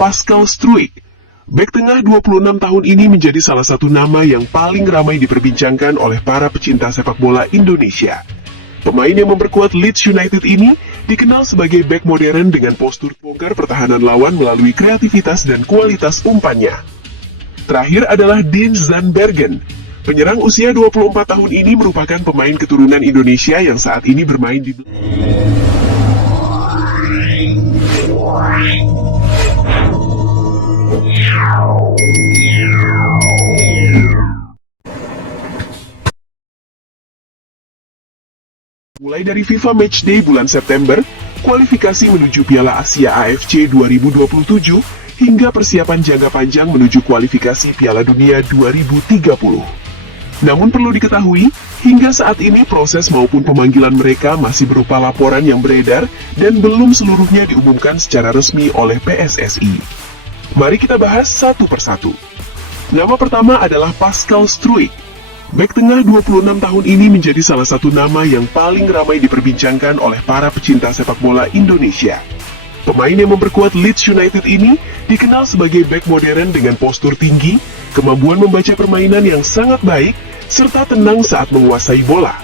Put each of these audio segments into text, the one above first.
Pascal Struijk. Bek tengah 26 tahun ini menjadi salah satu nama yang paling ramai diperbincangkan oleh para pecinta sepak bola Indonesia. Pemain yang memperkuat Leeds United ini dikenal sebagai bek modern dengan postur bongkar pertahanan lawan melalui kreativitas dan kualitas umpannya. Terakhir adalah Dean Zandbergen. Penyerang usia 24 tahun ini merupakan pemain keturunan Indonesia yang saat ini bermain di mulai dari FIFA Matchday bulan September, kualifikasi menuju Piala Asia AFC 2027, hingga persiapan jangka panjang menuju kualifikasi Piala Dunia 2030. Namun perlu diketahui, hingga saat ini proses maupun pemanggilan mereka masih berupa laporan yang beredar dan belum seluruhnya diumumkan secara resmi oleh PSSI. Mari kita bahas satu persatu. Nama pertama adalah Pascal Struijk. Bek tengah 26 tahun ini menjadi salah satu nama yang paling ramai diperbincangkan oleh para pecinta sepak bola Indonesia. Pemain yang memperkuat Leeds United ini dikenal sebagai bek modern dengan postur tinggi, kemampuan membaca permainan yang sangat baik, serta tenang saat menguasai bola.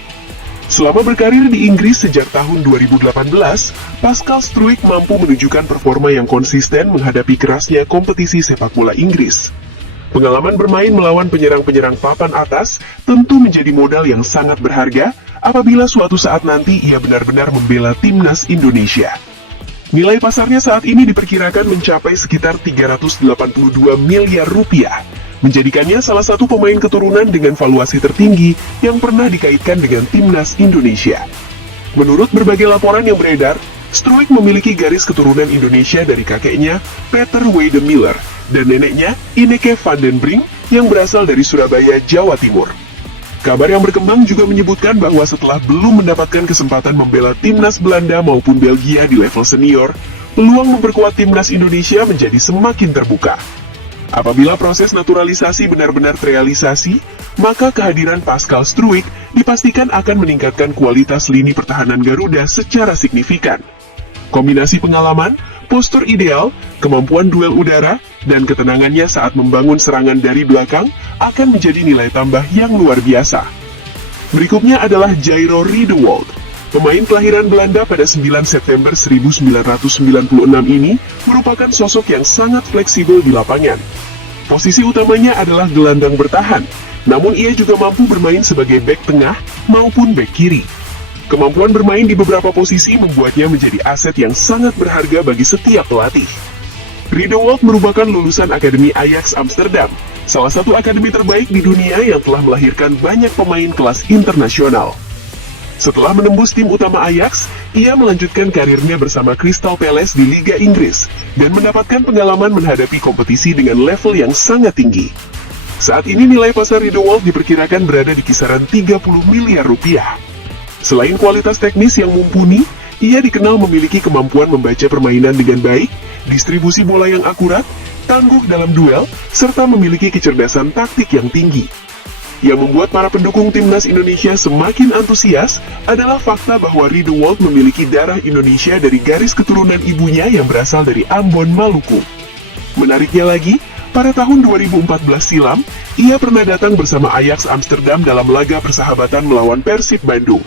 Selama berkarir di Inggris sejak tahun 2018, Pascal Struijk mampu menunjukkan performa yang konsisten menghadapi kerasnya kompetisi sepak bola Inggris. Pengalaman bermain melawan penyerang-penyerang papan atas tentu menjadi modal yang sangat berharga apabila suatu saat nanti ia benar-benar membela timnas Indonesia. Nilai pasarnya saat ini diperkirakan mencapai sekitar 382 miliar rupiah, menjadikannya salah satu pemain keturunan dengan valuasi tertinggi yang pernah dikaitkan dengan timnas Indonesia. Menurut berbagai laporan yang beredar, Struijk memiliki garis keturunan Indonesia dari kakeknya, Peter Weidemiller, dan neneknya, Ineke van den Brink, yang berasal dari Surabaya, Jawa Timur. Kabar yang berkembang juga menyebutkan bahwa setelah belum mendapatkan kesempatan membela timnas Belanda maupun Belgia di level senior, peluang memperkuat timnas Indonesia menjadi semakin terbuka. Apabila proses naturalisasi benar-benar terrealisasi, maka kehadiran Pascal Struijk dipastikan akan meningkatkan kualitas lini pertahanan Garuda secara signifikan. Kombinasi pengalaman, postur ideal, kemampuan duel udara, dan ketenangannya saat membangun serangan dari belakang akan menjadi nilai tambah yang luar biasa. Berikutnya adalah Jairo Riedewald. Pemain kelahiran Belanda pada 9 September 1996 ini merupakan sosok yang sangat fleksibel di lapangan. Posisi utamanya adalah gelandang bertahan, namun ia juga mampu bermain sebagai bek tengah maupun bek kiri. Kemampuan bermain di beberapa posisi membuatnya menjadi aset yang sangat berharga bagi setiap pelatih. Riedewald merupakan lulusan Akademi Ajax Amsterdam, salah satu akademi terbaik di dunia yang telah melahirkan banyak pemain kelas internasional. Setelah menembus tim utama Ajax, ia melanjutkan karirnya bersama Crystal Palace di Liga Inggris dan mendapatkan pengalaman menghadapi kompetisi dengan level yang sangat tinggi. Saat ini nilai pasar Riedewald diperkirakan berada di kisaran 30 miliar rupiah. Selain kualitas teknis yang mumpuni, ia dikenal memiliki kemampuan membaca permainan dengan baik, distribusi bola yang akurat, tangguh dalam duel, serta memiliki kecerdasan taktik yang tinggi. Yang membuat para pendukung timnas Indonesia semakin antusias adalah fakta bahwa Riedewald memiliki darah Indonesia dari garis keturunan ibunya yang berasal dari Ambon, Maluku. Menariknya lagi, pada tahun 2014 silam, ia pernah datang bersama Ajax Amsterdam dalam laga persahabatan melawan Persib Bandung.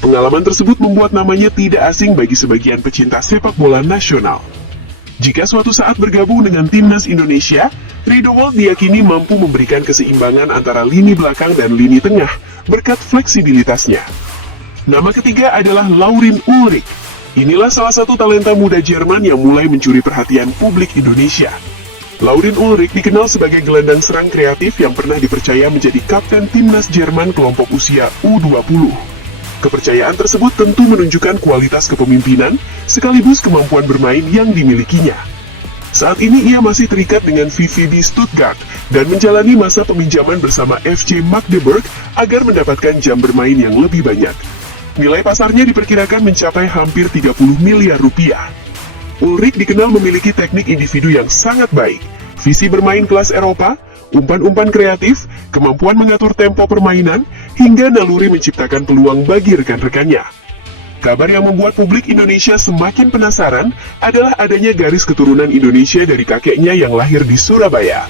Pengalaman tersebut membuat namanya tidak asing bagi sebagian pecinta sepak bola nasional. Jika suatu saat bergabung dengan timnas Indonesia, Riedewald diyakini mampu memberikan keseimbangan antara lini belakang dan lini tengah berkat fleksibilitasnya. Nama ketiga adalah Laurin Ulrich. Inilah salah satu talenta muda Jerman yang mulai mencuri perhatian publik Indonesia. Laurin Ulrich dikenal sebagai gelandang serang kreatif yang pernah dipercaya menjadi kapten timnas Jerman kelompok usia U20. Kepercayaan tersebut tentu menunjukkan kualitas kepemimpinan sekaligus kemampuan bermain yang dimilikinya. Saat ini ia masih terikat dengan VfB Stuttgart dan menjalani masa peminjaman bersama FC Magdeburg agar mendapatkan jam bermain yang lebih banyak. Nilai pasarnya diperkirakan mencapai hampir 30 miliar rupiah. Ulrich dikenal memiliki teknik individu yang sangat baik, visi bermain kelas Eropa, umpan-umpan kreatif, kemampuan mengatur tempo permainan, hingga naluri menciptakan peluang bagi rekan-rekannya. Kabar yang membuat publik Indonesia semakin penasaran adalah adanya garis keturunan Indonesia dari kakeknya yang lahir di Surabaya.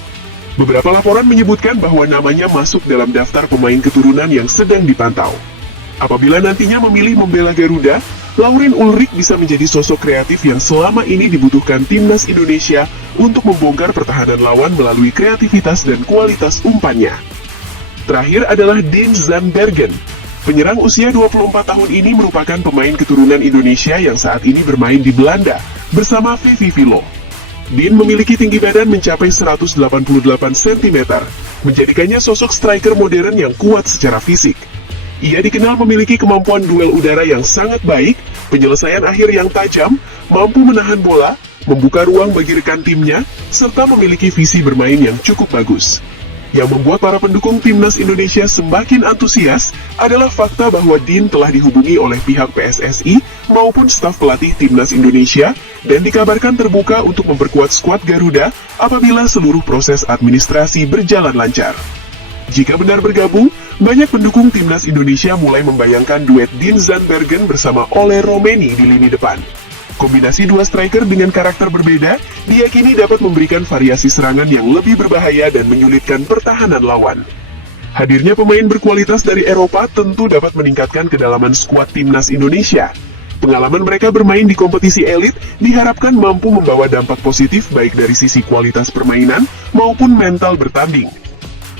Beberapa laporan menyebutkan bahwa namanya masuk dalam daftar pemain keturunan yang sedang dipantau. Apabila nantinya memilih membela Garuda, Lauren Ulrich bisa menjadi sosok kreatif yang selama ini dibutuhkan timnas Indonesia untuk membongkar pertahanan lawan melalui kreativitas dan kualitas umpannya. Terakhir adalah Dean Zandbergen. Penyerang usia 24 tahun ini merupakan pemain keturunan Indonesia yang saat ini bermain di Belanda bersama Vivi Vilo. Dean memiliki tinggi badan mencapai 188 cm, menjadikannya sosok striker modern yang kuat secara fisik. Ia dikenal memiliki kemampuan duel udara yang sangat baik, penyelesaian akhir yang tajam, mampu menahan bola, membuka ruang bagi rekan timnya, serta memiliki visi bermain yang cukup bagus. Yang membuat para pendukung timnas Indonesia semakin antusias adalah fakta bahwa Dean telah dihubungi oleh pihak PSSI maupun staf pelatih timnas Indonesia dan dikabarkan terbuka untuk memperkuat skuad Garuda apabila seluruh proses administrasi berjalan lancar. Jika benar bergabung, banyak pendukung timnas Indonesia mulai membayangkan duet Dean Zandbergen bersama Ole Romeni di lini depan. Kombinasi dua striker dengan karakter berbeda diyakini dapat memberikan variasi serangan yang lebih berbahaya dan menyulitkan pertahanan lawan. Hadirnya pemain berkualitas dari Eropa tentu dapat meningkatkan kedalaman skuad timnas Indonesia. Pengalaman mereka bermain di kompetisi elit diharapkan mampu membawa dampak positif baik dari sisi kualitas permainan maupun mental bertanding.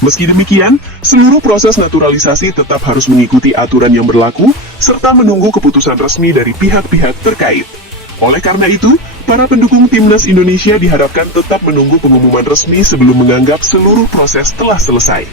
Meski demikian, seluruh proses naturalisasi tetap harus mengikuti aturan yang berlaku serta menunggu keputusan resmi dari pihak-pihak terkait. Oleh karena itu, para pendukung timnas Indonesia diharapkan tetap menunggu pengumuman resmi sebelum menganggap seluruh proses telah selesai.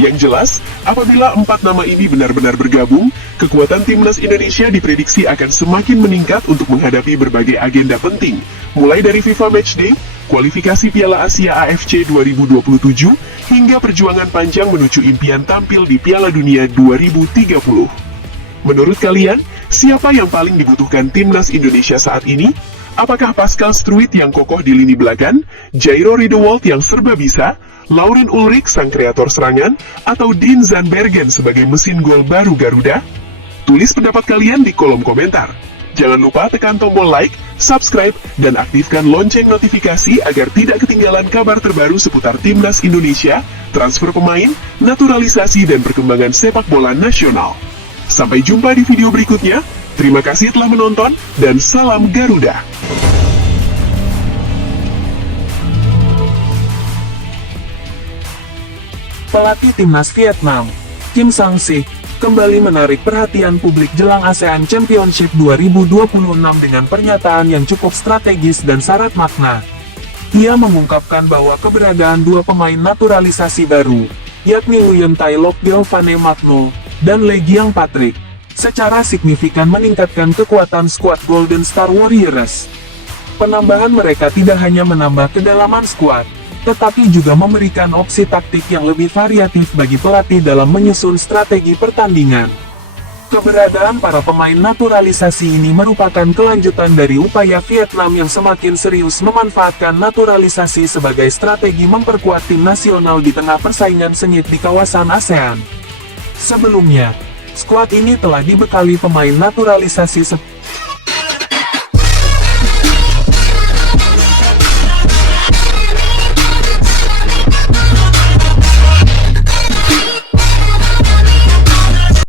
Yang jelas, apabila 4 nama ini benar-benar bergabung, kekuatan timnas Indonesia diprediksi akan semakin meningkat untuk menghadapi berbagai agenda penting, mulai dari FIFA Matchday, kualifikasi Piala Asia AFC 2027, hingga perjuangan panjang menuju impian tampil di Piala Dunia 2030. Menurut kalian, siapa yang paling dibutuhkan timnas Indonesia saat ini? Apakah Pascal Struijk yang kokoh di lini belakang, Jairo Riedewald yang serba bisa, Lauren Ulrich sang kreator serangan, atau Dean Zandbergen sebagai mesin gol baru Garuda? Tulis pendapat kalian di kolom komentar. Jangan lupa tekan tombol like, subscribe, dan aktifkan lonceng notifikasi agar tidak ketinggalan kabar terbaru seputar timnas Indonesia, transfer pemain, naturalisasi, dan perkembangan sepak bola nasional. Sampai jumpa di video berikutnya. Terima kasih telah menonton, dan salam Garuda. Pelatih timnas Vietnam, Kim Sang-sik, kembali menarik perhatian publik jelang ASEAN Championship 2026 dengan pernyataan yang cukup strategis dan syarat makna. Ia mengungkapkan bahwa keberadaan dua pemain naturalisasi baru, yakni Nguyen Tai Loc Giovanni Magno dan Le Giang Patrick, secara signifikan meningkatkan kekuatan skuad Golden Star Warriors. Penambahan mereka tidak hanya menambah kedalaman skuad, tetapi juga memberikan opsi taktik yang lebih variatif bagi pelatih dalam menyusun strategi pertandingan. Keberadaan para pemain naturalisasi ini merupakan kelanjutan dari upaya Vietnam yang semakin serius memanfaatkan naturalisasi sebagai strategi memperkuat tim nasional di tengah persaingan sengit di kawasan ASEAN. Sebelumnya, skuad ini telah dibekali pemain naturalisasi